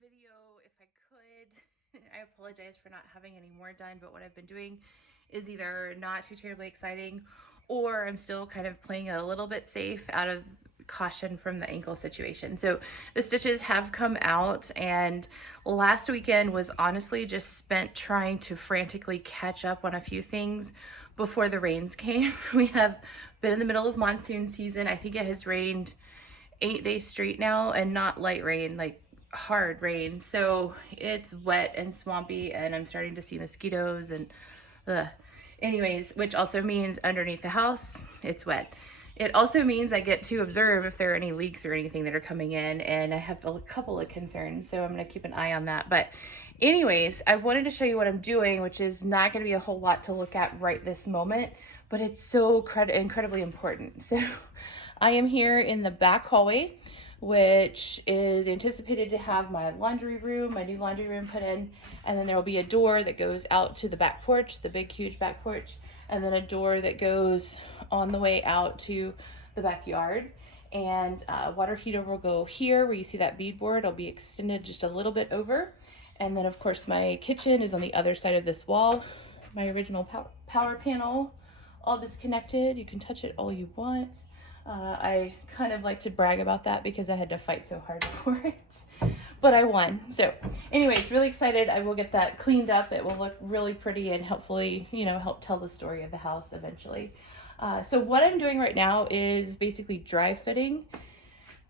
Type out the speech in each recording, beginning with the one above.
video if I could. I apologize for not having any more done, but what I've been doing is either not too terribly exciting or I'm still kind of playing it a little bit safe out of caution from the ankle situation. So the stitches have come out, and last weekend was honestly just spent trying to frantically catch up on a few things before the rains came. We have been in the middle of monsoon season. I think it has rained 8 days straight now, and not light rain, like hard rain. So it's wet and swampy, and I'm starting to see mosquitoes and ugh. Anyways, which also means underneath the house, it's wet. It also means I get to observe if there are any leaks or anything that are coming in, and I have a couple of concerns, so I'm gonna keep an eye on that. But anyways, I wanted to show you what I'm doing, which is not gonna be a whole lot to look at right this moment, but it's so incredibly important. So I am here in the back hallway, which is anticipated to have my laundry room, my new laundry room put in, and then there will be a door that goes out to the back porch, the big, huge back porch, and then a door that goes on the way out to the backyard. And water heater will go here where you see that beadboard. It'll be extended just a little bit over. And then, of course, my kitchen is on the other side of this wall. My original power panel, all disconnected. You can touch it all you want. I kind of like to brag about that because I had to fight so hard for it, but I won. So anyways, really excited. I will get that cleaned up. It will look really pretty and hopefully, help tell the story of the house eventually. So what I'm doing right now is basically dry fitting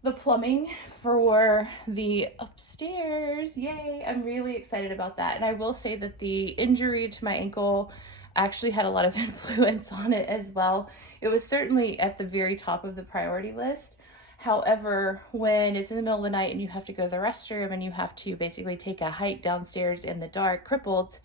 the plumbing for the upstairs. Yay, I'm really excited about that. And I will say that the injury to my ankle actually had a lot of influence on it as well. It was certainly at the very top of the priority list. However, when it's in the middle of the night and you have to go to the restroom and you have to basically take a hike downstairs in the dark, crippled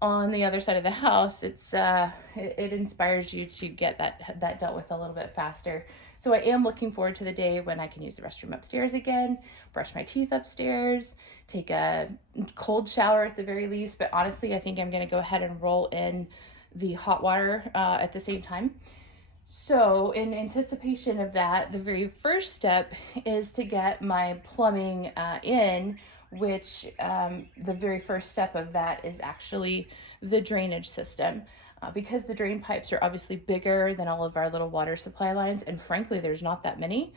on the other side of the house, it inspires you to get that dealt with a little bit faster. So I am looking forward to the day when I can use the restroom upstairs again, brush my teeth upstairs, take a cold shower at the very least. But honestly, I think I'm going to go ahead and roll in the hot water at the same time. So in anticipation of that, the very first step is to get my plumbing in, which the very first step of that is actually the drainage system. Because the drain pipes are obviously bigger than all of our little water supply lines, and frankly, there's not that many.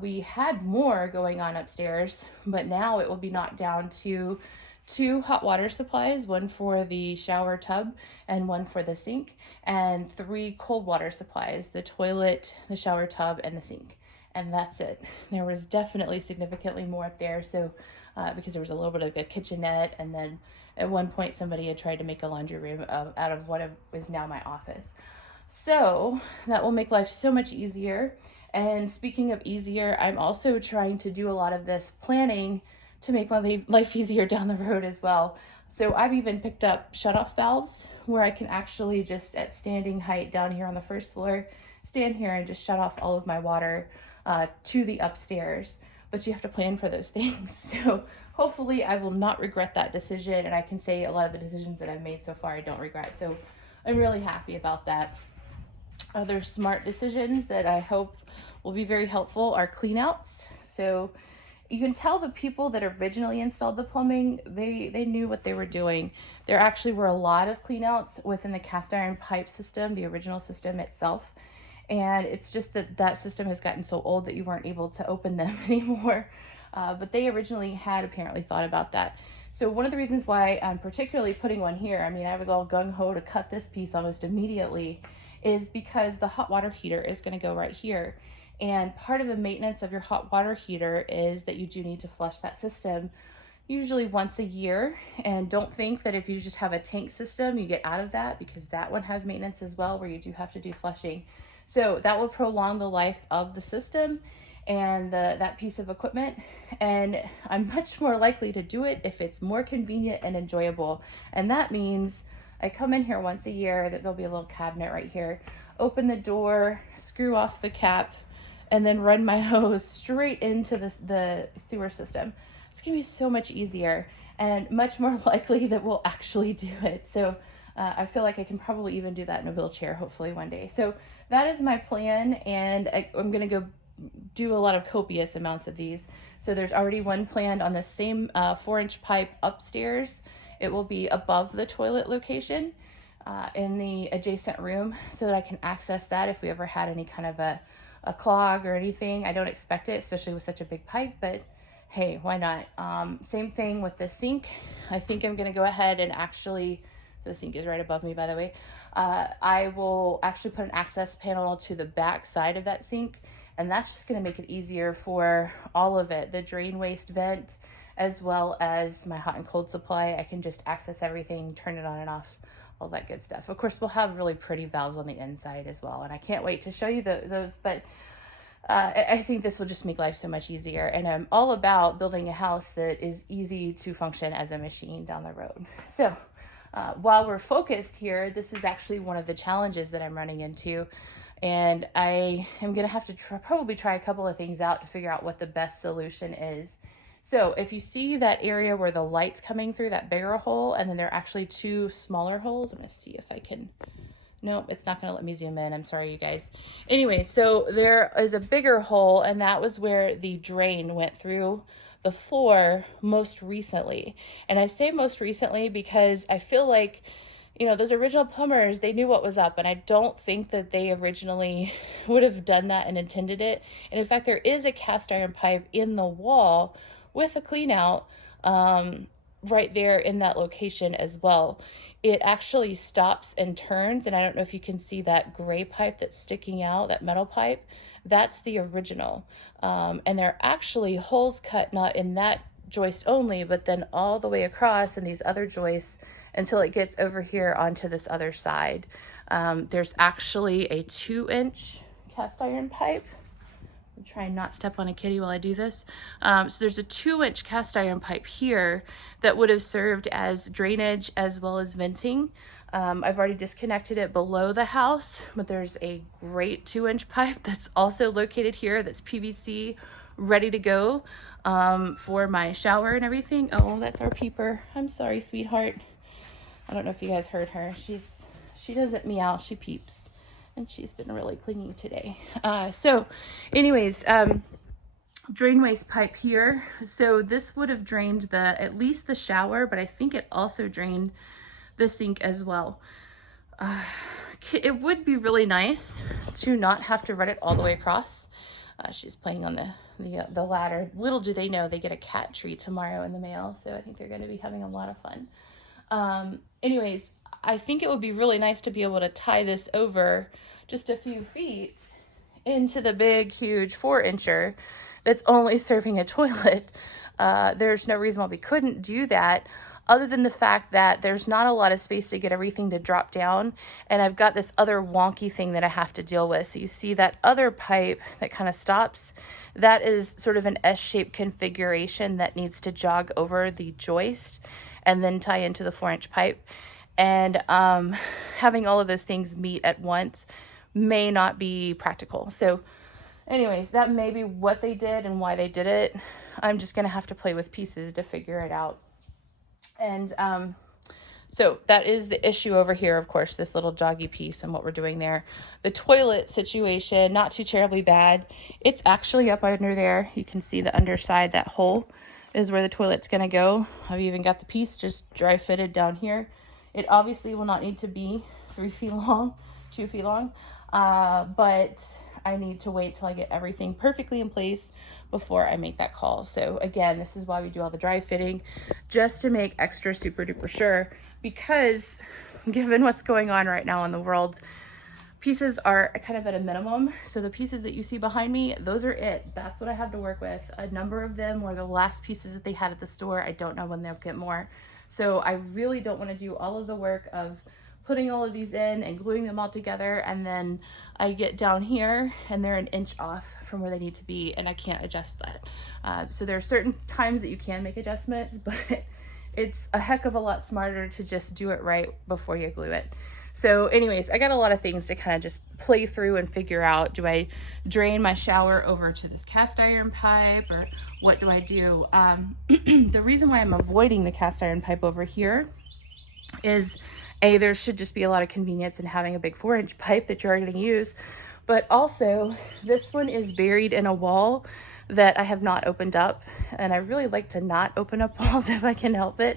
We had more going on upstairs, but now it will be knocked down to 2 hot water supplies, one for the shower tub and one for the sink, and 3 cold water supplies, the toilet, the shower tub, and the sink. And that's it. There was definitely significantly more up there, so because there was a little bit of a kitchenette, and then at one point somebody had tried to make a laundry room out of what is now my office. So that will make life so much easier. And speaking of easier, I'm also trying to do a lot of this planning to make my life easier down the road as well. So I've even picked up shutoff valves where I can actually just at standing height down here on the first floor, stand here and just shut off all of my water to the upstairs. But you have to plan for those things. So hopefully I will not regret that decision, and I can say a lot of the decisions that I've made so far I don't regret. So I'm really happy about that. Other smart decisions that I hope will be very helpful are cleanouts. So you can tell the people that originally installed the plumbing, they knew what they were doing. There actually were a lot of cleanouts within the cast iron pipe system, the original system itself. And it's just that system has gotten so old that you weren't able to open them anymore. But they originally had apparently thought about that. So one of the reasons why I'm particularly putting one here, I mean, I was all gung-ho to cut this piece almost immediately, is because the hot water heater is going to go right here. And part of the maintenance of your hot water heater is that you do need to flush that system usually once a year. And don't think that if you just have a tank system, you get out of that, because that one has maintenance as well, where you do have to do flushing. So that will prolong the life of the system and that piece of equipment. And I'm much more likely to do it if it's more convenient and enjoyable. And that means I come in here once a year, that there'll be a little cabinet right here, open the door, screw off the cap, and then run my hose straight into the sewer system. It's gonna be so much easier and much more likely that we'll actually do it. So I feel like I can probably even do that in a wheelchair, hopefully one day. So that is my plan, and I'm gonna go do a lot of copious amounts of these. So there's already one planned on the same 4-inch pipe upstairs. It will be above the toilet location in the adjacent room so that I can access that if we ever had any kind of a clog or anything. I don't expect it, especially with such a big pipe, but hey, why not? Same thing with the sink. I think I'm gonna go ahead and actually, so the sink is right above me, by the way. I will actually put an access panel to the back side of that sink, and that's just gonna make it easier for all of it, the drain waste vent, as well as my hot and cold supply. I can just access everything, turn it on and off, all that good stuff. Of course, we'll have really pretty valves on the inside as well, and I can't wait to show you those, but I think this will just make life so much easier, and I'm all about building a house that is easy to function as a machine down the road. So while we're focused here, this is actually one of the challenges that I'm running into, and I am gonna have to probably try a couple of things out to figure out what the best solution is. So if you see that area where the light's coming through, that bigger hole, and then there are actually two smaller holes, I'm gonna see if I can, nope, it's not gonna let me zoom in, I'm sorry you guys. Anyway, so there is a bigger hole, and that was where the drain went through the floor most recently. And I say most recently because I feel like, you know, those original plumbers, they knew what was up, and I don't think that they originally would have done that and intended it. And in fact, there is a cast iron pipe in the wall with a clean out right there in that location as well. It actually stops and turns, and I don't know if you can see that gray pipe that's sticking out, that metal pipe. That's the original. And there are actually holes cut not in that joist only, but then all the way across in these other joists until it gets over here onto this other side. There's actually a 2-inch cast iron pipe. I'm trying not to step on a kitty while I do this. So there's a 2-inch cast iron pipe here that would have served as drainage as well as venting. I've already disconnected it below the house, but there's a great 2-inch pipe that's also located here that's PVC, ready to go for my shower and everything. Oh, that's our peeper. I'm sorry, sweetheart. I don't know if you guys heard her. She doesn't meow, she peeps. And she's been really clingy today. So anyways, drain waste pipe here. So this would have drained at least the shower, but I think it also drained the sink as well. It would be really nice to not have to run it all the way across. She's playing on the ladder. Little do they know they get a cat treat tomorrow in the mail, so I think they're going to be having a lot of fun. Anyways, I think it would be really nice to be able to tie this over just a few feet into the big, huge 4-incher that's only serving a toilet. There's no reason why we couldn't do that, other than the fact that there's not a lot of space to get everything to drop down, and I've got this other wonky thing that I have to deal with. So you see that other pipe that kind of stops, that is sort of an S-shaped configuration that needs to jog over the joist and then tie into the 4-inch pipe. And having all of those things meet at once may not be practical. So anyways, that may be what they did and why they did it. I'm just gonna have to play with pieces to figure it out. And so that is the issue over here, of course, this little joggy piece and what we're doing there. The toilet situation, not too terribly bad. It's actually up under there. You can see the underside, that hole is where the toilet's gonna go. I've even got the piece just dry fitted down here. It obviously will not need to be 3 feet long, 2 feet long, but I need to wait till I get everything perfectly in place before I make that call. So again, this is why we do all the dry fitting, just to make extra super duper sure, because given what's going on right now in the world, pieces are kind of at a minimum. So the pieces that you see behind me, those are it. That's what I have to work with. A number of them were the last pieces that they had at the store. I don't know when they'll get more. So I really don't want to do all of the work of putting all of these in and gluing them all together, and then I get down here and they're an inch off from where they need to be, and I can't adjust that. So there are certain times that you can make adjustments, but it's a heck of a lot smarter to just do it right before you glue it. So anyways, I got a lot of things to kind of just play through and figure out. Do I drain my shower over to this cast iron pipe, or what do I do? The reason why I'm avoiding the cast iron pipe over here is, A, there should just be a lot of convenience in having a big 4-inch pipe that you're going to use. But also this one is buried in a wall that I have not opened up, and I really like to not open up walls if I can help it.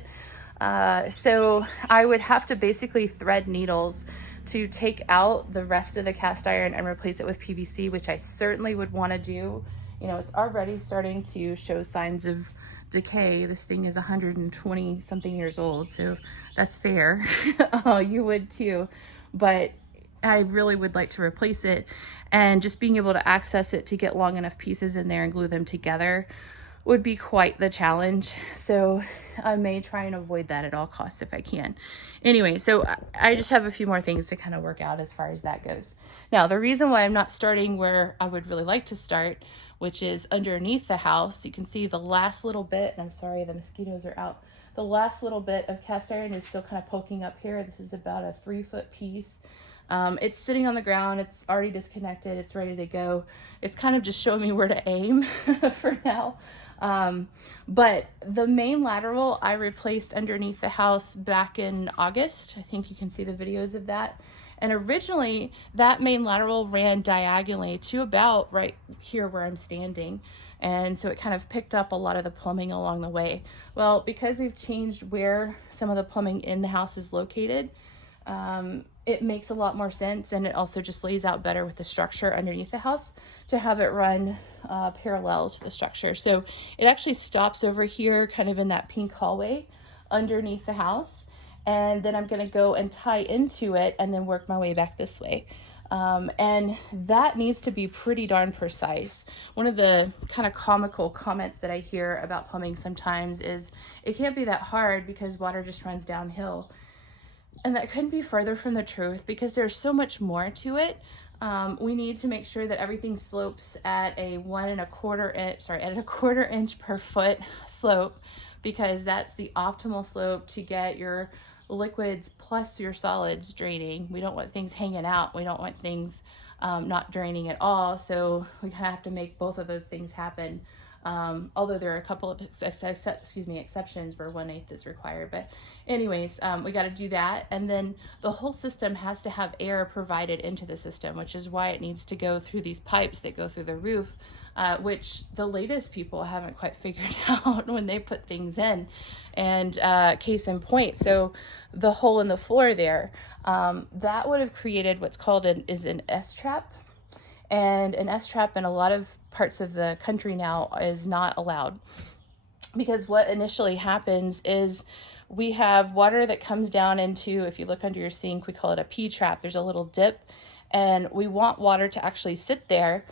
So I would have to basically thread needles to take out the rest of the cast iron and replace it with PVC, which I certainly would want to do. You know, it's already starting to show signs of decay. This thing is 120 something years old, so that's fair. You would too, but I really would like to replace it, and just being able to access it to get long enough pieces in there and glue them together would be quite the challenge. So I may try and avoid that at all costs if I can. Anyway, so I just have a few more things to kind of work out as far as that goes. Now, the reason why I'm not starting where I would really like to start, which is underneath the house, you can see the last little bit, and I'm sorry, the mosquitoes are out. The last little bit of cast iron is still kind of poking up here. This is about a 3-foot piece. It's sitting on the ground. It's already disconnected. It's ready to go. It's kind of just showing me where to aim for now. But the main lateral I replaced underneath the house back in August. I think you can see the videos of that. And originally that main lateral ran diagonally to about right here where I'm standing. And so it kind of picked up a lot of the plumbing along the way. Well, because we've changed where some of the plumbing in the house is located, it makes a lot more sense, and it also just lays out better with the structure underneath the house to have it run parallel to the structure. So it actually stops over here kind of in that pink hallway underneath the house, and then I'm going to go and tie into it and then work my way back this way. And that needs to be pretty darn precise. One of the kind of comical comments that I hear about plumbing sometimes is it can't be that hard because water just runs downhill. And that couldn't be further from the truth, because there's so much more to it. We need to make sure that everything slopes at a 1¼ inch per foot slope, because that's the optimal slope to get your liquids plus your solids draining. We don't want things hanging out. We don't want things not draining at all. So we kind of have to make both of those things happen. Although there are a couple of exceptions where 1/8 is required, but anyways, we got to do that. And then the whole system has to have air provided into the system, which is why it needs to go through these pipes that go through the roof, which the latest people haven't quite figured out when they put things in. And case in point, so the hole in the floor there, that would have created what's called an S-trap. And an S-trap in a lot of parts of the country now is not allowed, because what initially happens is we have water that comes down into, if you look under your sink, we call it a P-trap. There's a little dip, and we want water to actually sit there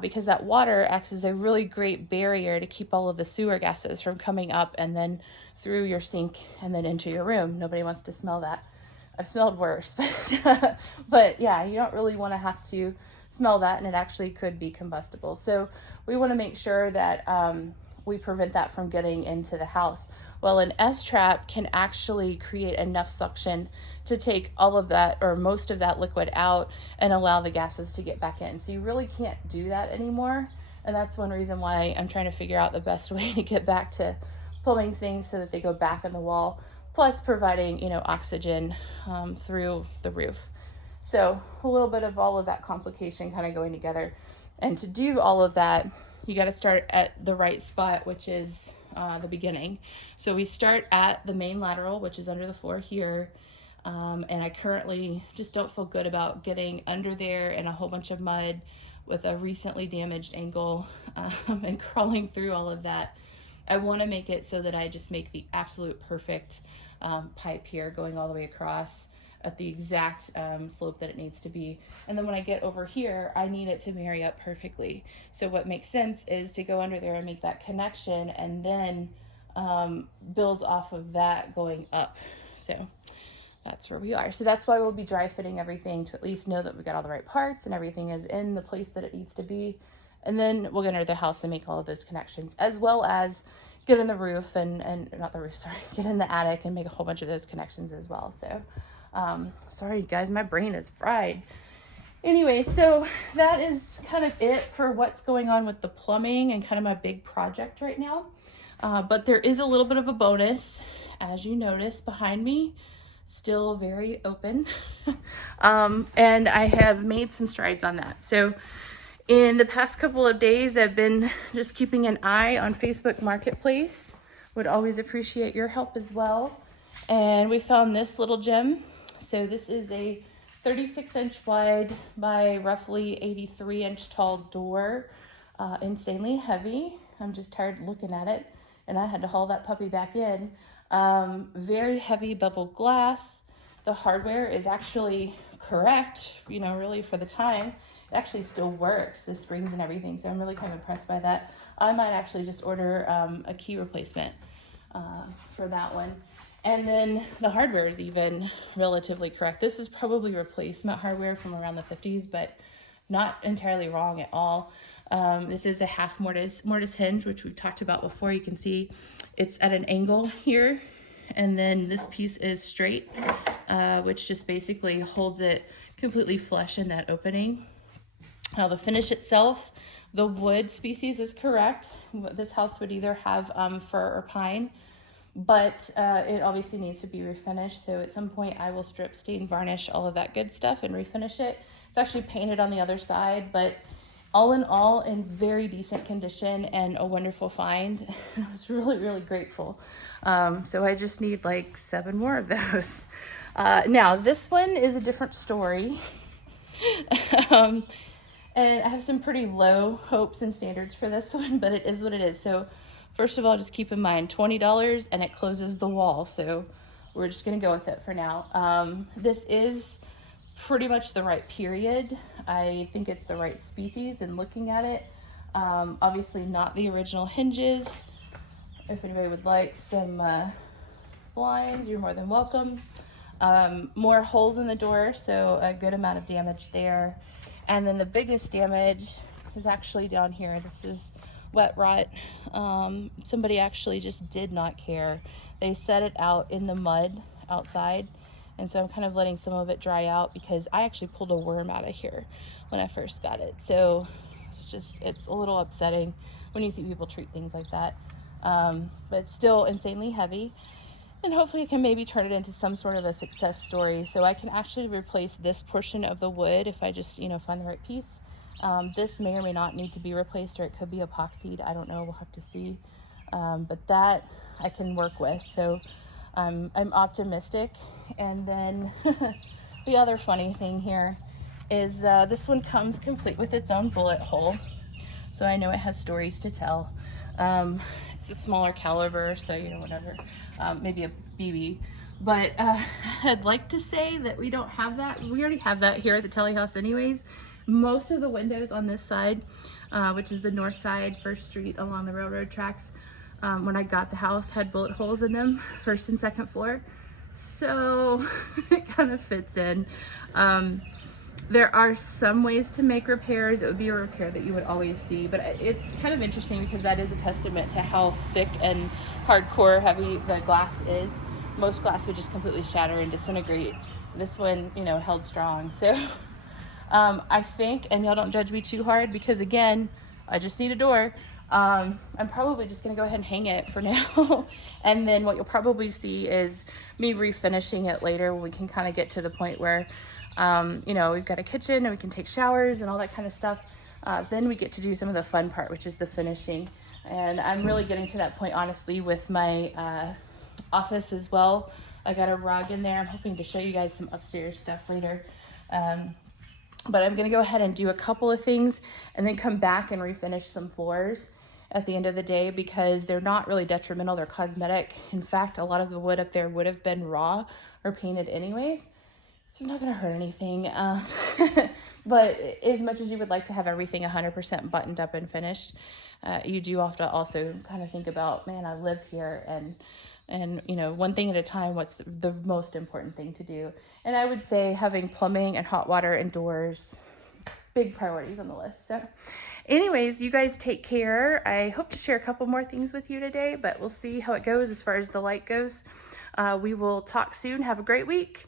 because that water acts as a really great barrier to keep all of the sewer gases from coming up and then through your sink and then into your room. Nobody wants to smell that. I've smelled worse, but yeah, you don't really want to have to smell that, and it actually could be combustible. So we want to make sure that we prevent that from getting into the house. Well, an S-trap can actually create enough suction to take all of that or most of that liquid out and allow the gases to get back in. So you really can't do that anymore. And that's one reason why I'm trying to figure out the best way to get back to plumbing things so that they go back on the wall, plus providing, you know, oxygen through the roof. So a little bit of all of that complication kind of going together. And to do all of that, you got to start at the right spot, which is the beginning. So we start at the main lateral, which is under the floor here. And I currently just don't feel good about getting under there in a whole bunch of mud with a recently damaged ankle and crawling through all of that. I want to make it so that I just make the absolute perfect pipe here going all the way across at the exact slope that it needs to be. And then when I get over here, I need it to marry up perfectly. So what makes sense is to go under there and make that connection and then build off of that going up. So that's where we are. So that's why we'll be dry fitting everything to at least know that we got all the right parts and everything is in the place that it needs to be. And then we'll get under the house and make all of those connections, as well as get in the roof and not the roof, sorry, get in the attic and make a whole bunch of those connections as well. So sorry guys, my brain is fried. Anyway, so that is kind of it for what's going on with the plumbing and kind of my big project right now. But there is a little bit of a bonus, as you notice behind me. still very open. And I have made some strides on that. So in the past couple of days, I've been just keeping an eye on Facebook Marketplace. Would always appreciate your help as well. And we found this little gem. So this is a 36-inch wide by roughly 83-inch tall door. Insanely heavy. I'm just tired looking at it, and I had to haul that puppy back in. Very heavy bevel glass. The hardware is actually correct, you know, really for the time. It actually still works, the springs and everything, so I'm really kind of impressed by that. I might actually just order a key replacement for that one. And then the hardware is even relatively correct. This is probably replacement hardware from around the 50s, but not entirely wrong at all. This is a half mortise hinge, which we've talked about before. You can see it's at an angle here, and then this piece is straight, which just basically holds it completely flush in that opening. Now the finish itself, the wood species is correct. This house would either have fir or pine, but it obviously needs to be refinished. So at some point I will strip, stain, varnish, all of that good stuff and refinish it. It's actually painted on the other side, but all in all, in very decent condition and a wonderful find. I was really, really grateful. So I just need like 7 more of those. Now this one is a different story. And I have some pretty low hopes and standards for this one, but it is what it is. So first of all, just keep in mind $20 and it closes the wall. So we're just gonna go with it for now. This is pretty much the right period. I think it's the right species in looking at it. Obviously not the original hinges. If anybody would like some blinds, you're more than welcome. More holes in the door, so a good amount of damage there. And then the biggest damage is actually down here. This is wet rot. Somebody actually just did not care. They set it out in the mud outside, and so I'm kind of letting some of it dry out because I actually pulled a worm out of here when I first got it. So it's a little upsetting when you see people treat things like that. But it's still insanely heavy. And hopefully I can maybe turn it into some sort of a success story. So I can actually replace this portion of the wood if I just, you know, find the right piece. This may or may not need to be replaced, or it could be epoxied. I don't know, we'll have to see. But that I can work with. So I'm optimistic. And then the other funny thing here is this one comes complete with its own bullet hole. So I know it has stories to tell. It's a smaller caliber, so you know, whatever. Maybe a BB. But I'd like to say that we don't have that. We already have that here at the Telly House anyways. Most of the windows on this side, which is the north side, First Street along the railroad tracks, when I got the house, had bullet holes in them, first and second floor. So it kind of fits in. There are some ways to make repairs. It would be a repair that you would always see, but it's kind of interesting because that is a testament to how thick and hardcore heavy the glass is. Most glass would just completely shatter and disintegrate. This one, you know, held strong. So I think, and y'all don't judge me too hard because again, I just need a door. I'm probably just gonna go ahead and hang it for now. And then what you'll probably see is me refinishing it later when we can kind of get to the point where you know, we've got a kitchen and we can take showers and all that kind of stuff. Then we get to do some of the fun part, which is the finishing. And I'm really getting to that point, honestly, with my office as well. I got a rug in there. I'm hoping to show you guys some upstairs stuff later. But I'm gonna go ahead and do a couple of things and then come back and refinish some floors at the end of the day because they're not really detrimental, they're cosmetic. In fact, a lot of the wood up there would have been raw or painted anyways. So it's not gonna hurt anything. But as much as you would like to have everything 100% buttoned up and finished, you do have to also kind of think about, man, I live here and you know, one thing at a time, what's the most important thing to do. And I would say having plumbing and hot water and doors, big priorities on the list. So anyways, you guys take care. I hope to share a couple more things with you today, but we'll see how it goes as far as the light goes. We will talk soon. Have a great week.